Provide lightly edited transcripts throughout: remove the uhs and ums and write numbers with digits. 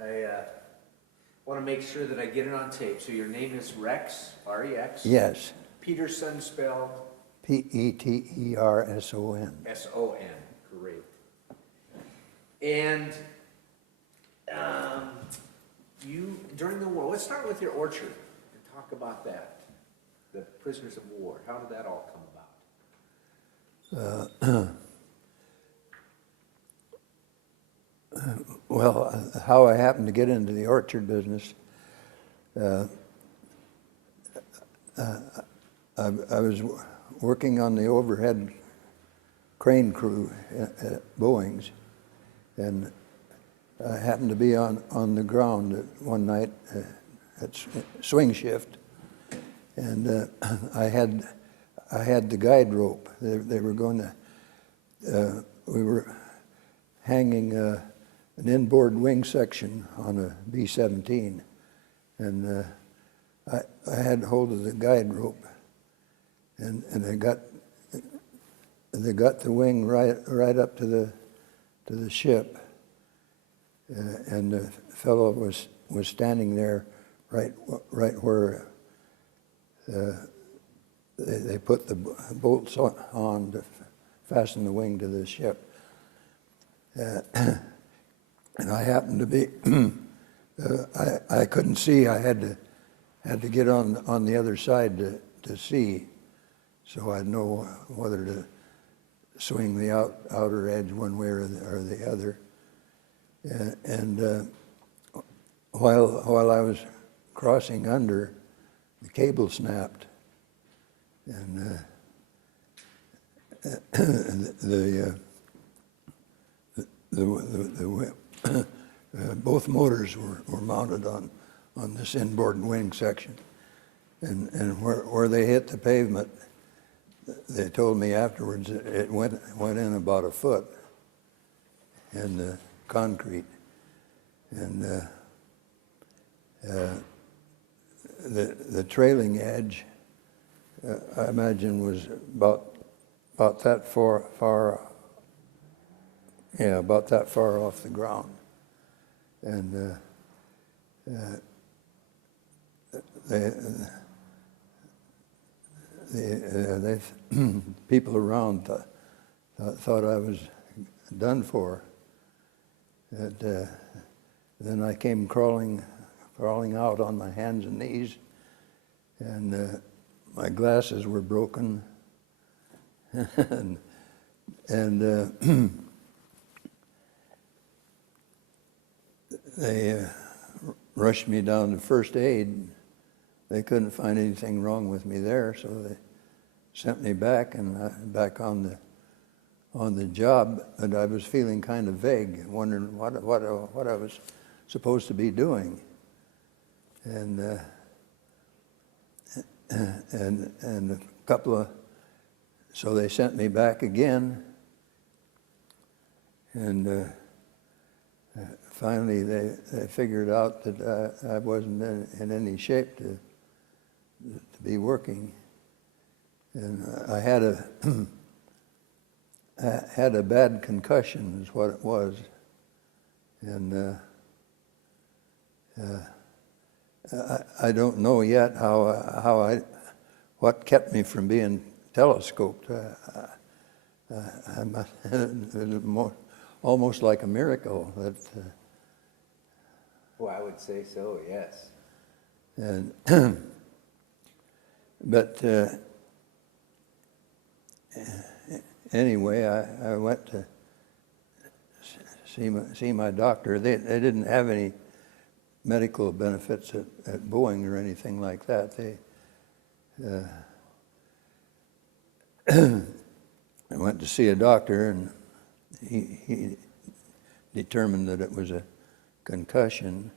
I want to make sure that I get it on tape. So your name is Rex, R-E-X? Yes. Peterson spelled? Peterson. S-O-N, great. And you, during the war, let's start with your orchard and talk about that, the prisoners of war. How did that all come about? Well, how I happened to get into the orchard business, I was working on the overhead crane crew at Boeing's, and I happened to be on the ground one night at swing shift, and I had the guide rope. They were going to, we were hanging an inboard wing section on a B-17, and I had hold of the guide rope, and they got the wing right up to the ship, and the fellow was standing there right where they put the bolts on to fasten the wing to the ship. And I happened to be, I couldn't see. I had to get on the other side to see, so I'd know whether to swing the outer edge one way or the other. And while I was crossing under, the cable snapped, and both motors were mounted on this inboard wing section, and where they hit the pavement, they told me afterwards it went in about a foot in the concrete, and the trailing edge, I imagine, was about that far. Yeah, about that far off the ground, and they people around thought I was done for. And then I came crawling out on my hands and knees, and my glasses were broken, and they rushed me down to first aid. They couldn't find anything wrong with me there, so they sent me back, and back on the job. And I was feeling kind of vague, wondering what I was supposed to be doing, and a couple of, so they sent me back again, and. Finally, they figured out that I wasn't in any shape to be working, and I had a bad concussion, is what it was, and I don't know yet what kept me from being telescoped. Almost like a miracle that. Well, I would say so, yes. And but anyway, I went to see my doctor. They didn't have any medical benefits at Boeing or anything like that. I went to see a doctor, and he determined that it was a concussion,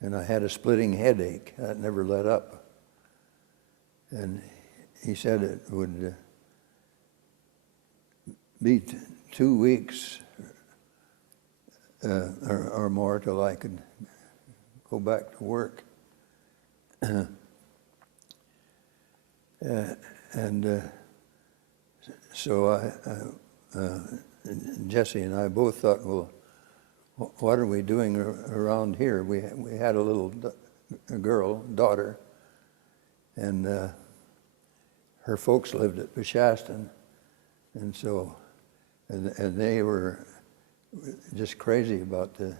and I had a splitting headache that never let up. And he said it would be 2 weeks or more till I could go back to work. So Jesse and I both thought, well, what are we doing around here? We had a little daughter, and her folks lived at Bishaston, and so, and they were just crazy about the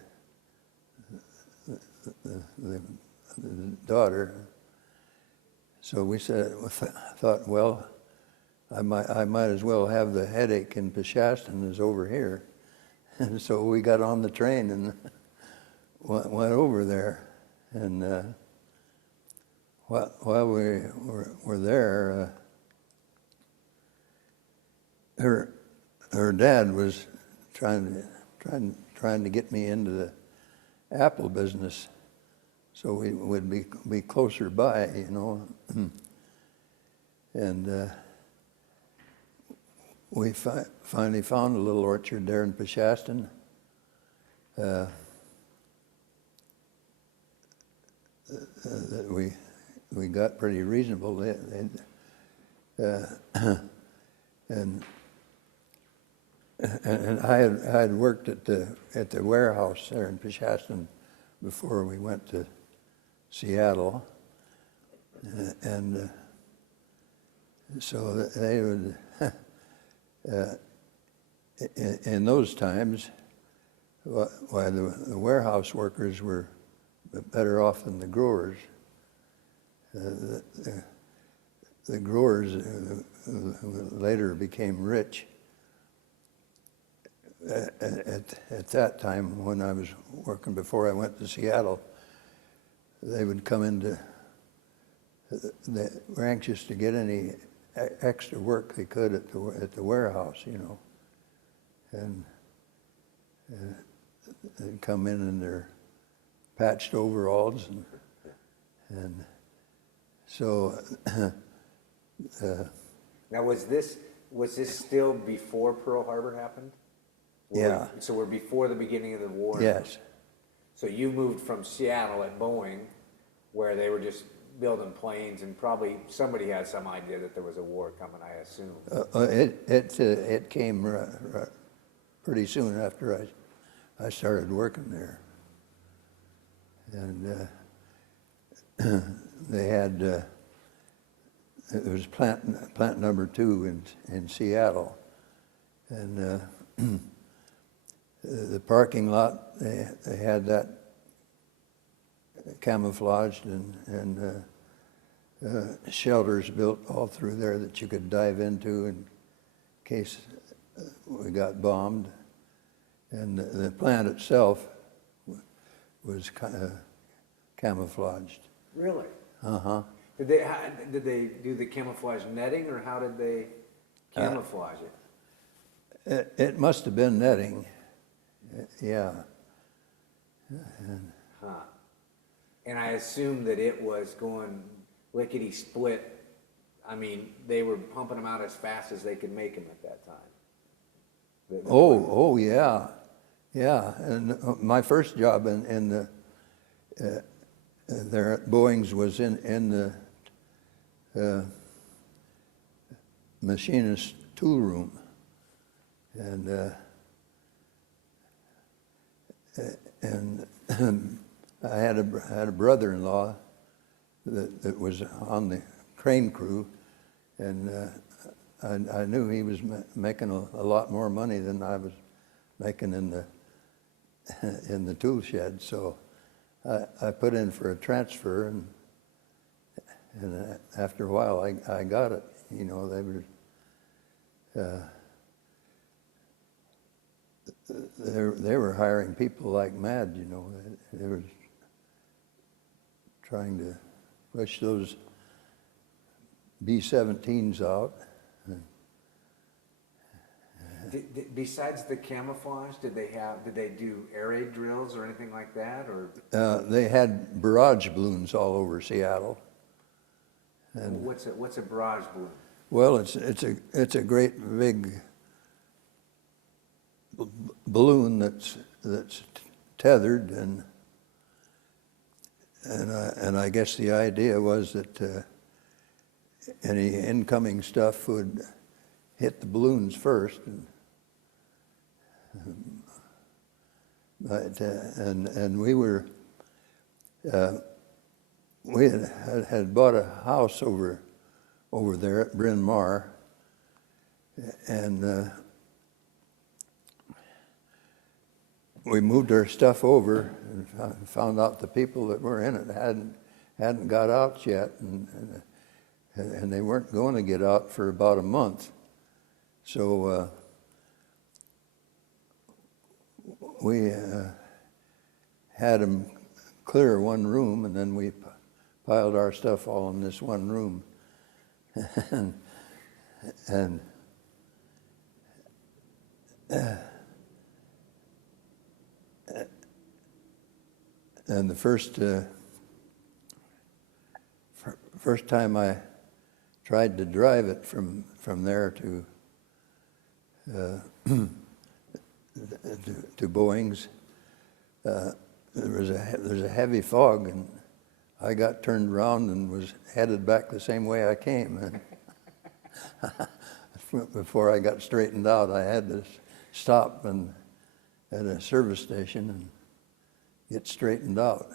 daughter. So we thought, well, I might as well have the headache in Bishaston as over here. And so we got on the train and went over there. And while we were there, her dad was trying to get me into the apple business, so we would be closer by, you know. And we finally found a little orchard there in Bishaston. That we got pretty reasonable. And I had worked at the warehouse there in Bishaston before we went to Seattle, and so they would. In those times, why the warehouse workers were better off than the growers. The growers later became rich. At that time, when I was working before I went to Seattle, they would come into. They were anxious to get any extra work they could at the warehouse, you know, and they'd come in their patched overalls, and so. Now, was this still before Pearl Harbor happened? Yeah. So we're before the beginning of the war. Yes. So you moved from Seattle at Boeing, where they were just building planes, and probably somebody had some idea that there was a war coming, I assume. It came pretty soon after I started working there, and they had it was plant number 2 in Seattle, and the parking lot they had that camouflaged and shelters built all through there that you could dive into in case we got bombed. And the plant itself was kind of camouflaged. Really? Uh-huh. Did they do the camouflage netting, or how did they camouflage it? It must have been netting. Yeah. Huh. And I assume that it was going lickety split. I mean, they were pumping them out as fast as they could make them at that time. Oh yeah, yeah. And my first job in the there at Boeing's was in the machinist tool room, and I had a brother-in-law that was on the crane crew, and I knew he was making a lot more money than I was making in the tool shed. So I put in for a transfer, and after a while I got it. You know, they were hiring people like mad. You know, they were trying to push those B-17s out. Besides the camouflage, did they do air raid drills or anything like that, or? They had barrage balloons all over Seattle. And what's a barrage balloon? Well, it's a great big balloon that's tethered, and I guess the idea was that any incoming stuff would hit the balloons first, But, and we had bought a house over there at Bryn Mawr, and we moved our stuff over and found out the people that were in it hadn't got out yet, and they weren't going to get out for about a month. So we had them clear one room, and then we piled our stuff all in this one room. and the first time I tried to drive it from there to Boeing's, there's a heavy fog, and I got turned around and was headed back the same way I came. And before I got straightened out, I had to stop at a service station and get straightened out.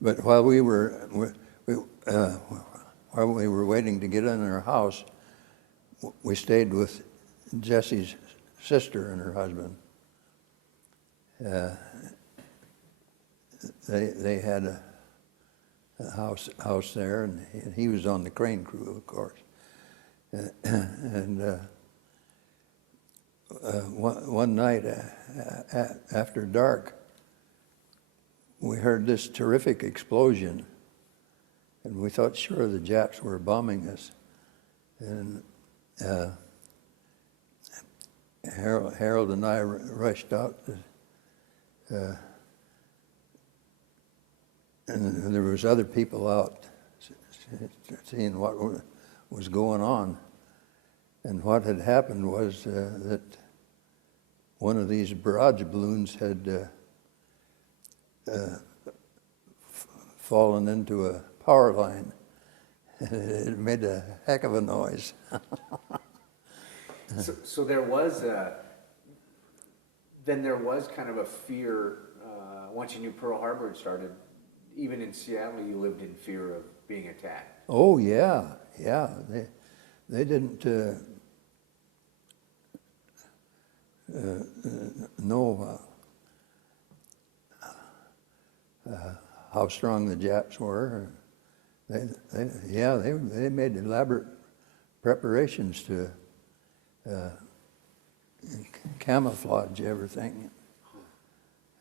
But while we were waiting to get in our house, we stayed with Jesse's sister and her husband. They had a house there, and he was on the crane crew, of course. And one night after dark, we heard this terrific explosion, and we thought sure the Japs were bombing us. And Harold and I rushed out, and there was other people out seeing what was going on. And what had happened was that one of these barrage balloons had fallen into a power line. It made a heck of a noise. So there was kind of a fear, once you knew Pearl Harbor had started, even in Seattle you lived in fear of being attacked. Oh yeah. They didn't know how strong the Japs were. They made elaborate preparations to camouflage everything,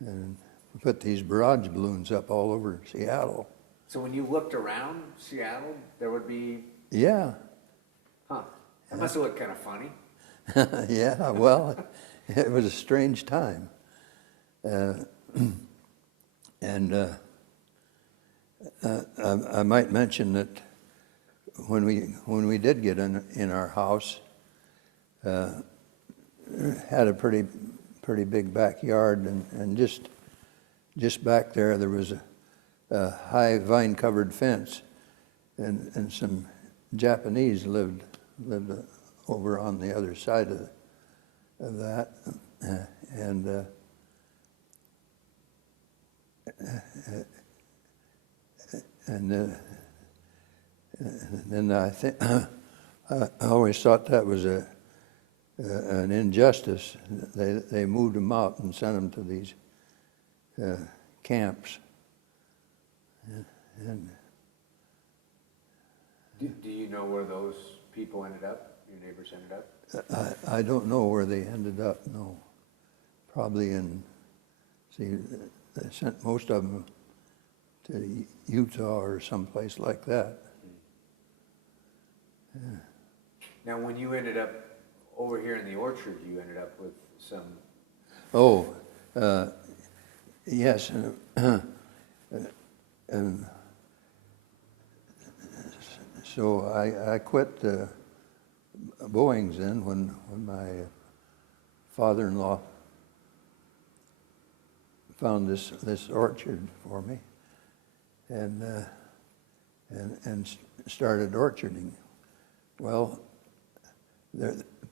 and put these barrage balloons up all over Seattle. So when you looked around Seattle, there would be... Yeah. Huh. That must have looked kind of funny. Yeah, well, it was a strange time. I might mention that when we did get in our house, had a pretty big backyard, and just back there was a high vine-covered fence, and some Japanese lived over on the other side of that, and then I think I always thought that was an injustice. They moved them out and sent them to these camps. And do you know where those people ended up? Your neighbors ended up? I don't know where they ended up. No, probably they sent most of them to Utah or someplace like that. Yeah. Now, when you ended up over here in the orchard, you ended up with some... Oh, yes. And so I quit Boeing's then when my father-in-law found this orchard for me, and started orcharding. Well,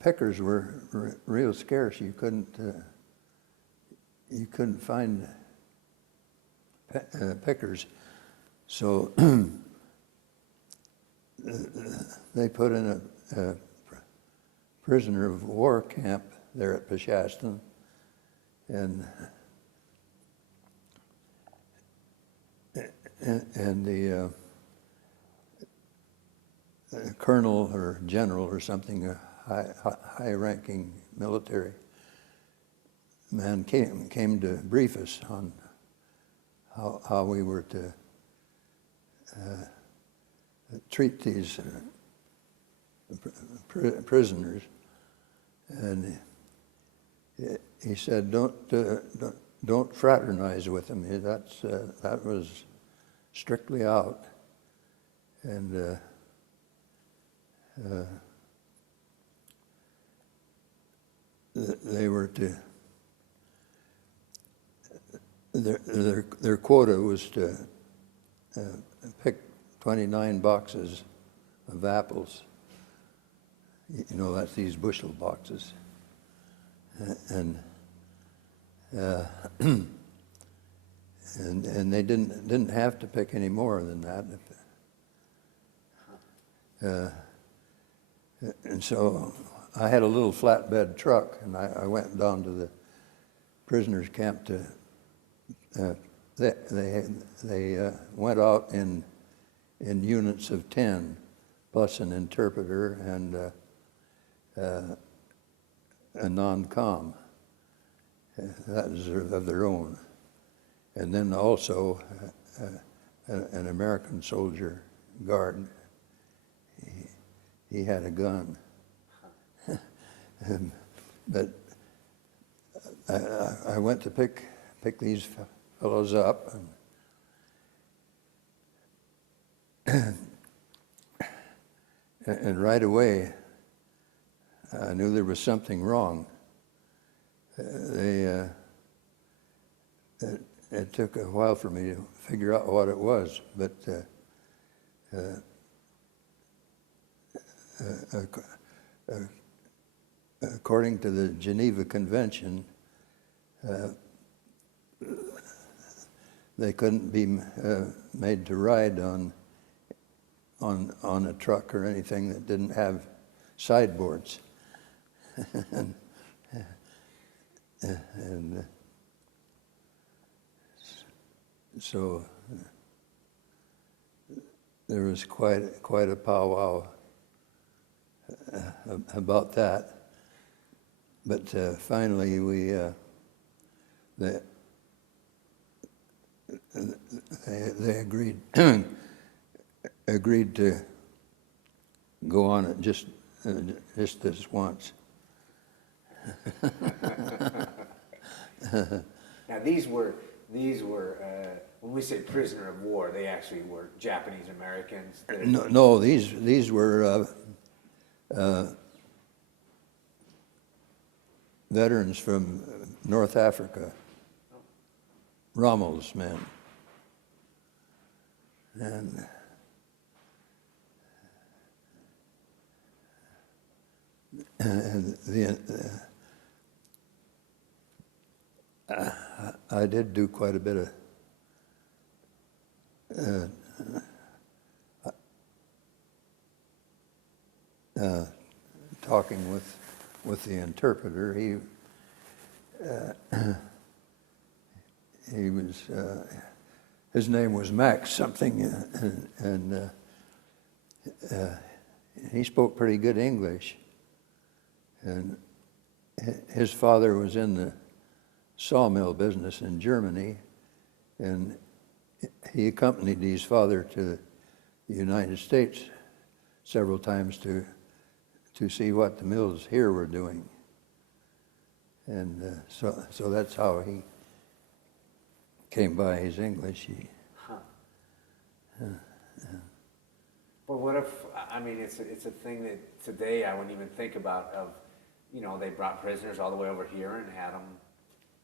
pickers were real scarce. You couldn't find pickers, so they put in a prisoner of war camp there at Peshastin, and the colonel or general or something, a high-ranking military man came to brief us on how we were to treat these prisoners, and he said, "Don't fraternize with them. That was strictly out." And they were to their quota was to pick 29 boxes of apples. You know, that's these bushel boxes, and they didn't have to pick any more than that. And so I had a little flatbed truck, and I went down to the prisoners' camp to. They went out in units of 10, plus an interpreter and a non-com. That was of their own, and then also an American soldier guard. He had a gun, but I went to pick these fellows up, and right away I knew there was something wrong. It took a while for me to figure out what it was, but according to the Geneva Convention, they couldn't be made to ride on a truck or anything that didn't have sideboards. and so there was quite a powwow about that. But finally, they agreed agreed to go on it just this once. Now these were when we say prisoner of war, they actually were Japanese Americans. No, these were veterans from North Africa, Rommel's men, and I did do quite a bit of talking with the interpreter. He was his name was Max something, and he spoke pretty good English. And his father was in the sawmill business in Germany, and he accompanied his father to the United States several times to see what the mills here were doing. And so that's how he came by his English. But what if, I mean, it's a thing that today I wouldn't even think about of, you know, they brought prisoners all the way over here and had them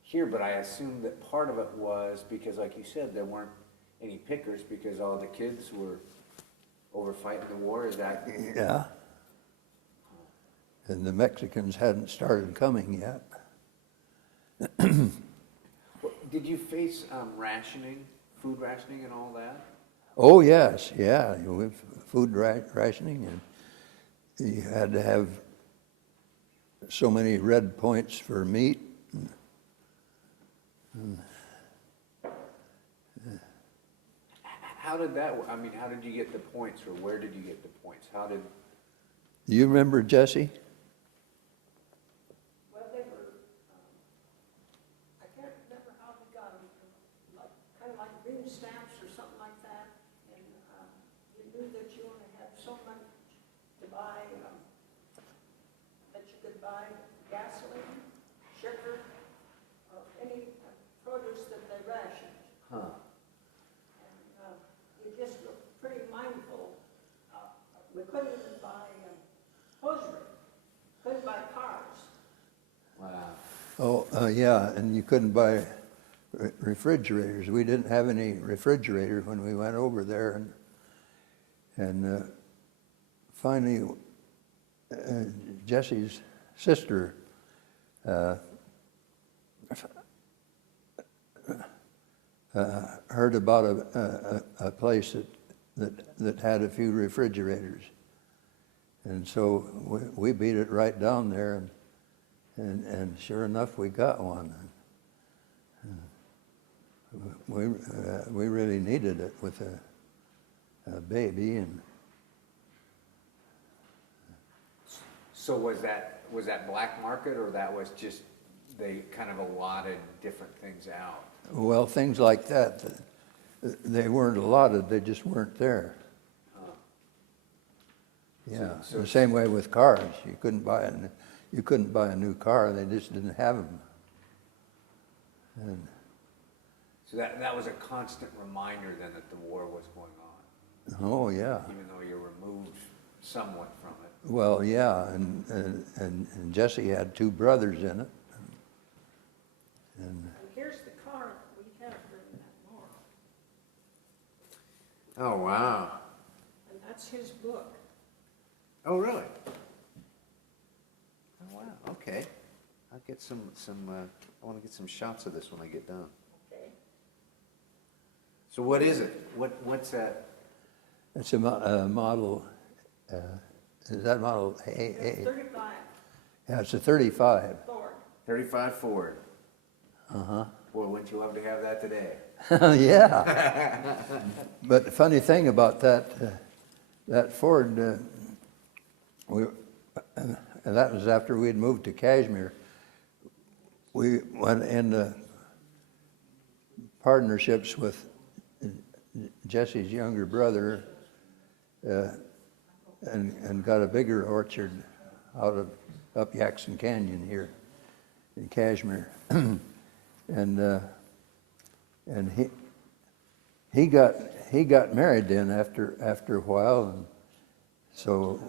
here, but I assume that part of it was because, like you said, there weren't any pickers because all the kids were over fighting the war. Is that? Yeah. and the Mexicans hadn't started coming yet. Did you face rationing, food rationing and all that? Oh yes, yeah, with food rationing, and you had to have so many red points for meat. How did that, I mean, how did you get the points, or where did you get the points? How did? You remember Jesse? Well, they were, I can't remember how we got them, like, kind of like green stamps or something like that. And you knew that you only had so much to buy, that you could buy gasoline, sugar, or any produce that they rationed. Huh. And you just were pretty mindful. We couldn't even buy hosiery, couldn't buy cars. Wow. Oh, yeah, and you couldn't buy refrigerators. We didn't have any refrigerator when we went over there, and finally, Jesse's sister heard about a place that had a few refrigerators, and so we beat it right down there, and sure enough, we got one. We really needed it with a baby, and So was that black market, or that was just, they kind of allotted different things out? well, things like that, they weren't allotted, they just weren't there. Huh. Yeah, So- the same way with cars. You couldn't buy a new car, they just didn't have them. And, So that was a constant reminder then that the war was going on, oh, yeah. even though you're removed somewhat from it. Well, yeah, and Jesse had two brothers in it. And And here's the car that we had during that war, Oh, wow. and that's his book. Oh, really? Oh, wow, okay. I'll get some, I want to get some shots of this when I get done. Okay. So what is it? What's that? it's a model, is that model It's 35 Yeah, it's a 35. Ford. 35 Ford. Uh-huh. Boy, wouldn't you love to have that today? Yeah. But the funny thing about that Ford, and that was after we'd moved to Kashmir. We went into partnerships with Jesse's younger brother and got a bigger orchard up Jackson Canyon here in Kashmir. And he got married then after a while, and so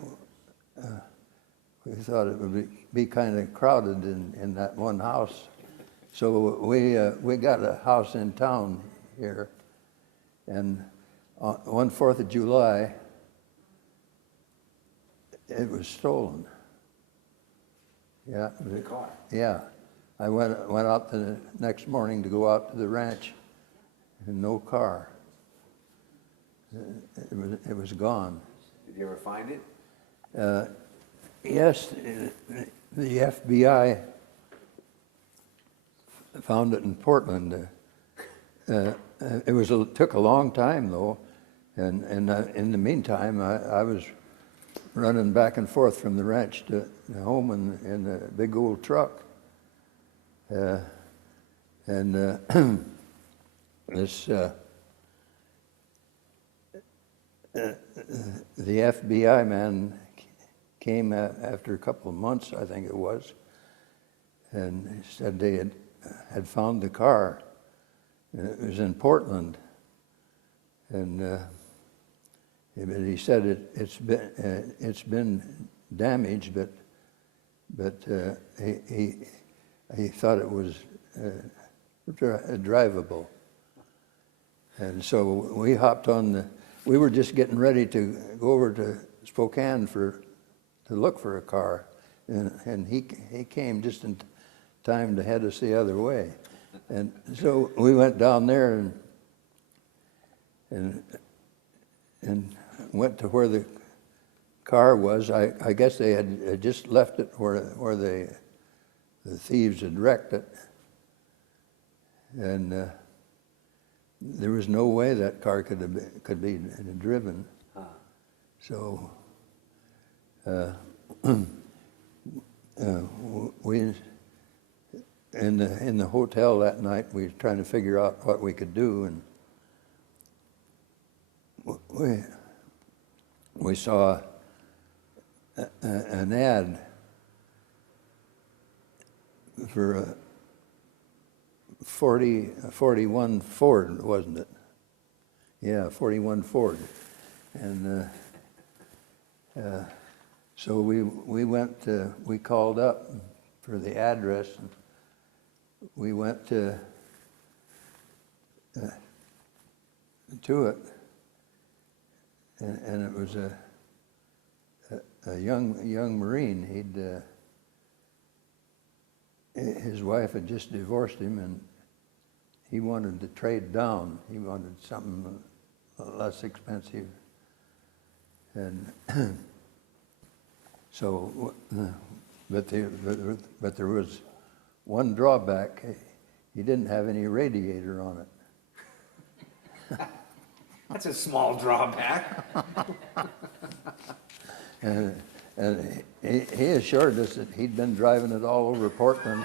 we thought it would be kind of crowded in that one house. So we got a house in town here, and on 4th of July, it was stolen. Yeah. The car. Yeah. I went out the next morning to go out to the ranch, and no car. It was gone. Did you ever find it? Yes, the FBI found it in Portland. It took a long time though, and in the meantime, I was running back and forth from the ranch to home in a big old truck. This the FBI man came after a couple of months, I think it was, and he said they had found the car. And it was in Portland, and he said it's been damaged, but he thought it was drivable. And so we hopped on we were just getting ready to go over to Spokane to look for a car, and he came just in time to head us the other way. And so we went down there and went to where the car was. I guess they had just left it where the thieves had wrecked it, and there was no way that car could be driven. So we in the hotel that night, we were trying to figure out what we could do, and we saw an ad for a 41 Ford, wasn't it? Yeah, 41 Ford, and so we went. We called up for the address, and we went to it, and it was a young Marine. His wife had just divorced him, and he wanted to trade down. He wanted something less expensive, and so, but there was one drawback. He didn't have any radiator on it. That's a small drawback. And he assured us that he'd been driving it all over Portland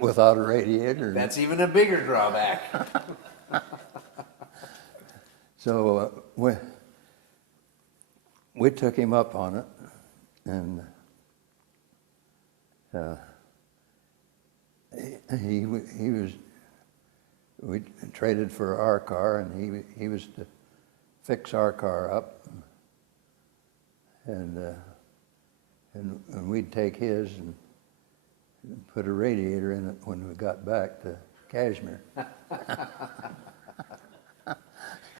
without a radiator. That's even a bigger drawback. So we took him up on it, and we traded for our car, and he was to fix our car up, and we'd take his and put a radiator in it when we got back to Kashmir.